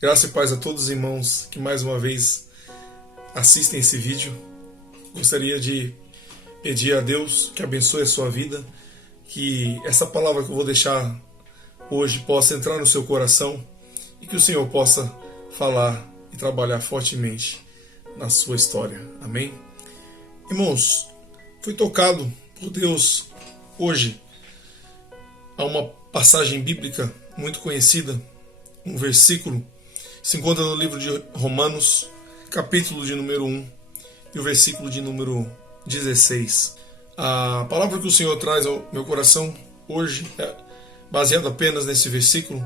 Graça e paz a todos os irmãos que mais uma vez assistem esse vídeo. Gostaria de pedir a Deus que abençoe a sua vida, que essa palavra que eu vou deixar hoje possa entrar no seu coração e que o Senhor possa falar e trabalhar fortemente na sua história. Amém? Irmãos, fui tocado por Deus hoje a uma passagem bíblica muito conhecida, um versículo, se encontra no livro de Romanos, capítulo de número 1 e o versículo de número 16. A palavra que o Senhor traz ao meu coração hoje é baseada apenas nesse versículo,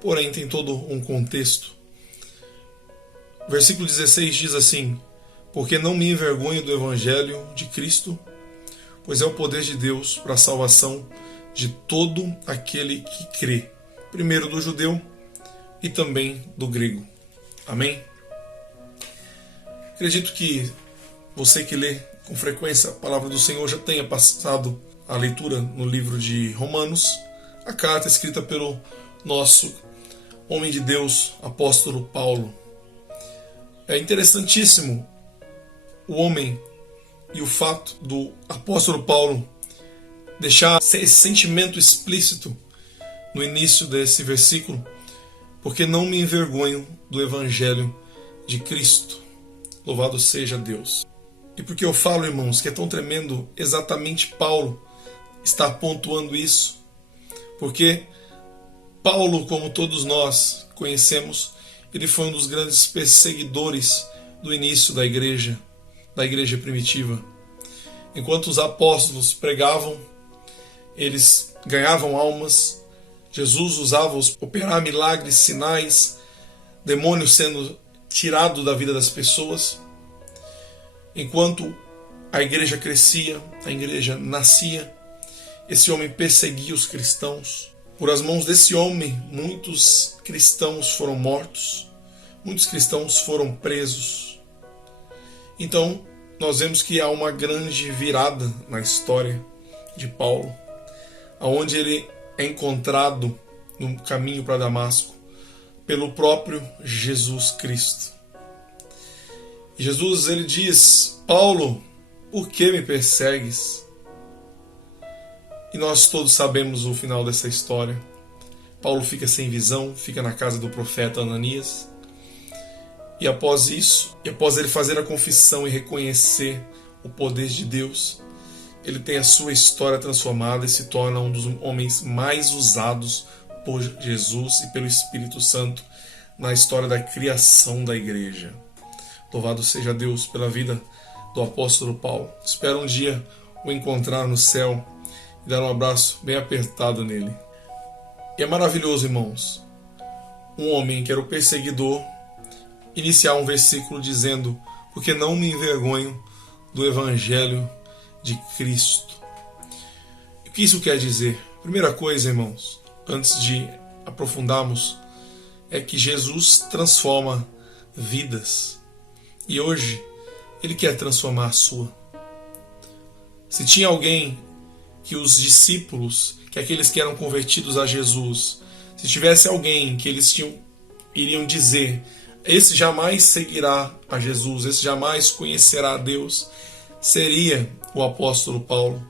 porém tem todo um contexto. O versículo 16 diz assim: porque não me envergonho do evangelho de Cristo, pois é o poder de Deus para a salvação de todo aquele que crê, primeiro do judeu e também do grego. Amém? Acredito que você que lê com frequência a palavra do Senhor já tenha passado a leitura no livro de Romanos, a carta escrita pelo nosso homem de Deus, apóstolo Paulo. É interessantíssimo o homem e o fato do apóstolo Paulo deixar esse sentimento explícito no início desse versículo, porque não me envergonho do evangelho de Cristo. Louvado seja Deus. E porque eu falo, irmãos, que é tão tremendo, exatamente Paulo está pontuando isso. Porque Paulo, como todos nós conhecemos, ele foi um dos grandes perseguidores do início da igreja primitiva. Enquanto os apóstolos pregavam, eles ganhavam almas, Jesus usava-os para operar milagres, sinais, demônios sendo tirados da vida das pessoas. Enquanto a igreja crescia, a igreja nascia, esse homem perseguia os cristãos. Por as mãos desse homem, muitos cristãos foram mortos, muitos cristãos foram presos. Então, nós vemos que há uma grande virada na história de Paulo, onde ele é encontrado no caminho para Damasco pelo próprio Jesus Cristo. E Jesus, ele diz: Paulo, por que me persegues? E nós todos sabemos o final dessa história. Paulo fica sem visão, fica na casa do profeta Ananias. E após isso, e após ele fazer a confissão e reconhecer o poder de Deus, ele tem a sua história transformada e se torna um dos homens mais usados por Jesus e pelo Espírito Santo na história da criação da igreja. Louvado seja Deus pela vida do apóstolo Paulo. Espero um dia o encontrar no céu e dar um abraço bem apertado nele. E é maravilhoso, irmãos, um homem que era o perseguidor iniciar um versículo dizendo: porque não me envergonho do evangelho de Cristo. O que isso quer dizer? Primeira coisa, irmãos, antes de aprofundarmos, é que Jesus transforma vidas. E hoje, Ele quer transformar a sua. Se tinha alguém que os discípulos, que aqueles que eram convertidos a Jesus, se tivesse alguém que eles iriam dizer: esse jamais seguirá a Jesus, esse jamais conhecerá a Deus, seria o apóstolo Paulo.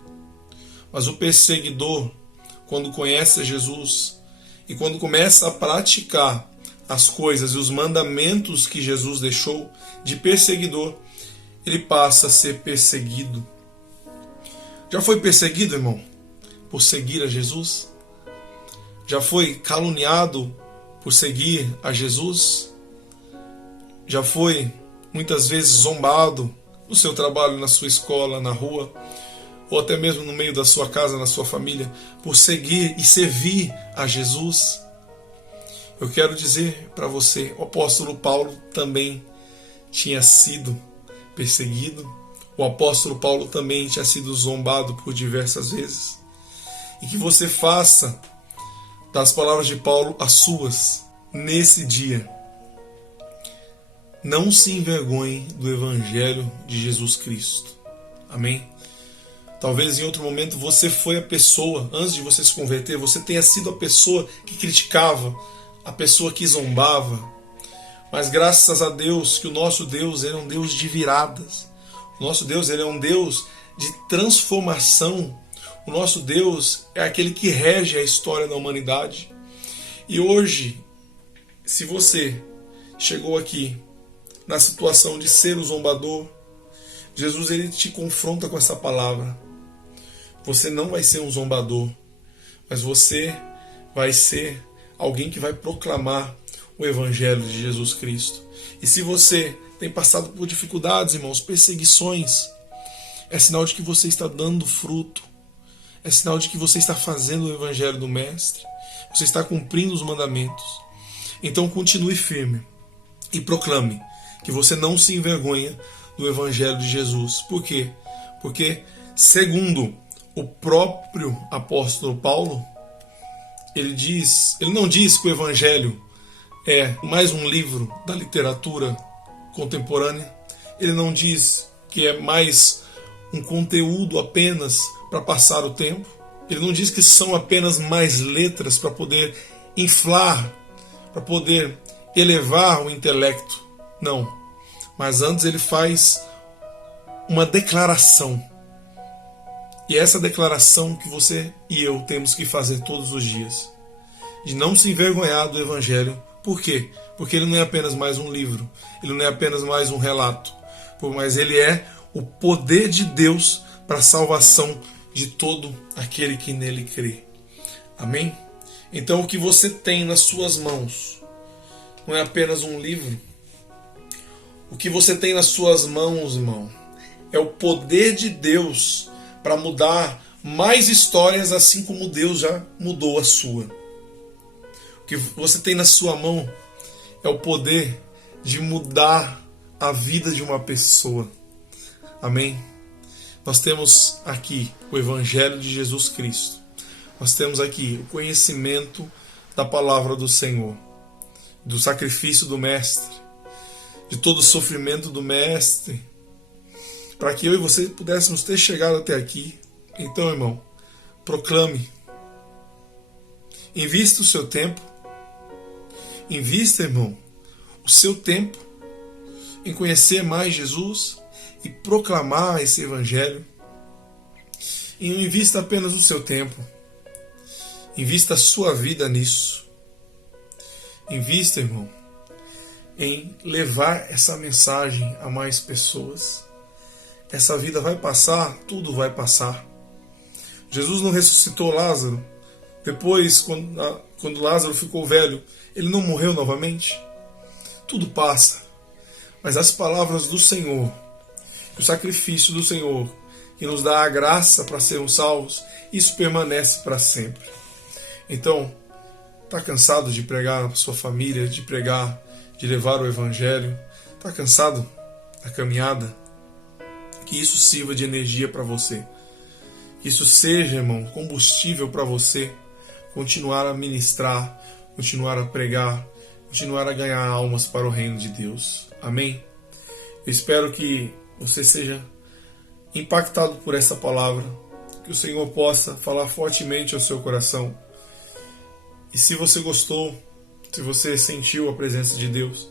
Mas o perseguidor, quando conhece a Jesus e quando começa a praticar as coisas e os mandamentos que Jesus deixou, de perseguidor, ele passa a ser perseguido. Já foi perseguido, irmão, por seguir a Jesus? Já foi caluniado por seguir a Jesus? Já foi muitas vezes zombado no seu trabalho, na sua escola, na rua, ou até mesmo no meio da sua casa, na sua família, por seguir e servir a Jesus? Eu quero dizer para você, o apóstolo Paulo também tinha sido perseguido, o apóstolo Paulo também tinha sido zombado por diversas vezes, e que você faça das palavras de Paulo as suas nesse dia. Não se envergonhe do evangelho de Jesus Cristo. Amém? Talvez em outro momento você foi a pessoa, antes de você se converter, você tenha sido a pessoa que criticava, a pessoa que zombava, Mas graças a Deus que o nosso Deus, ele é um Deus de viradas. O nosso Deus, ele é um Deus de transformação. O nosso Deus é aquele que rege a história da humanidade. E hoje, se você chegou aqui na situação de ser o zombador, Jesus, ele te confronta com essa palavra. Você não vai ser um zombador, mas você vai ser alguém que vai proclamar o Evangelho de Jesus Cristo. E se você tem passado por dificuldades, irmãos, perseguições, é sinal de que você está dando fruto. É sinal de que você está fazendo o Evangelho do Mestre. Você está cumprindo os mandamentos. Então continue firme e proclame que você não se envergonha do Evangelho de Jesus. Por quê? Porque, segundo o próprio apóstolo Paulo, ele não diz que o Evangelho é mais um livro da literatura contemporânea. Ele não diz que é mais um conteúdo apenas para passar o tempo. Ele não diz que são apenas mais letras para poder inflar, para poder elevar o intelecto. Não. Mas antes ele faz uma declaração. E é essa declaração que você e eu temos que fazer todos os dias. De não se envergonhar do Evangelho. Por quê? Porque ele não é apenas mais um livro. Ele não é apenas mais um relato. Mas ele é o poder de Deus para a salvação de todo aquele que nele crê. Amém? Então o que você tem nas suas mãos não é apenas um livro. O que você tem nas suas mãos, irmão, é o poder de Deus para mudar mais histórias, assim como Deus já mudou a sua. O que você tem na sua mão é o poder de mudar a vida de uma pessoa. Amém? Nós temos aqui o Evangelho de Jesus Cristo. Nós temos aqui o conhecimento da palavra do Senhor, do sacrifício do Mestre, de todo o sofrimento do Mestre, para que eu e você pudéssemos ter chegado até aqui. Então, irmão, proclame. Invista o seu tempo. Invista, irmão, o seu tempo em conhecer mais Jesus e proclamar esse Evangelho. E não invista apenas o seu tempo. Invista a sua vida nisso. Invista, irmão, em levar essa mensagem a mais pessoas. Essa vida vai passar, tudo vai passar. Jesus não ressuscitou Lázaro. Depois, quando Lázaro ficou velho, ele não morreu novamente. Tudo passa. Mas as palavras do Senhor, o sacrifício do Senhor, que nos dá a graça para sermos salvos, isso permanece para sempre. Então, está cansado de pregar na sua família, de pregar, de levar o Evangelho? Está cansado da caminhada? Que isso sirva de energia para você. Que isso seja, irmão, combustível para você continuar a ministrar, continuar a pregar, continuar a ganhar almas para o reino de Deus. Amém? Eu espero que você seja impactado por essa palavra, que o Senhor possa falar fortemente ao seu coração. E se você gostou, se você sentiu a presença de Deus,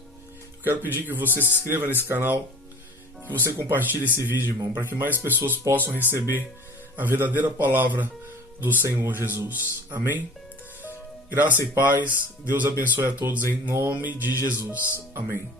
eu quero pedir que você se inscreva nesse canal, que você compartilhe esse vídeo, irmão, para que mais pessoas possam receber a verdadeira palavra do Senhor Jesus. Amém? Graça e paz. Deus abençoe a todos em nome de Jesus. Amém.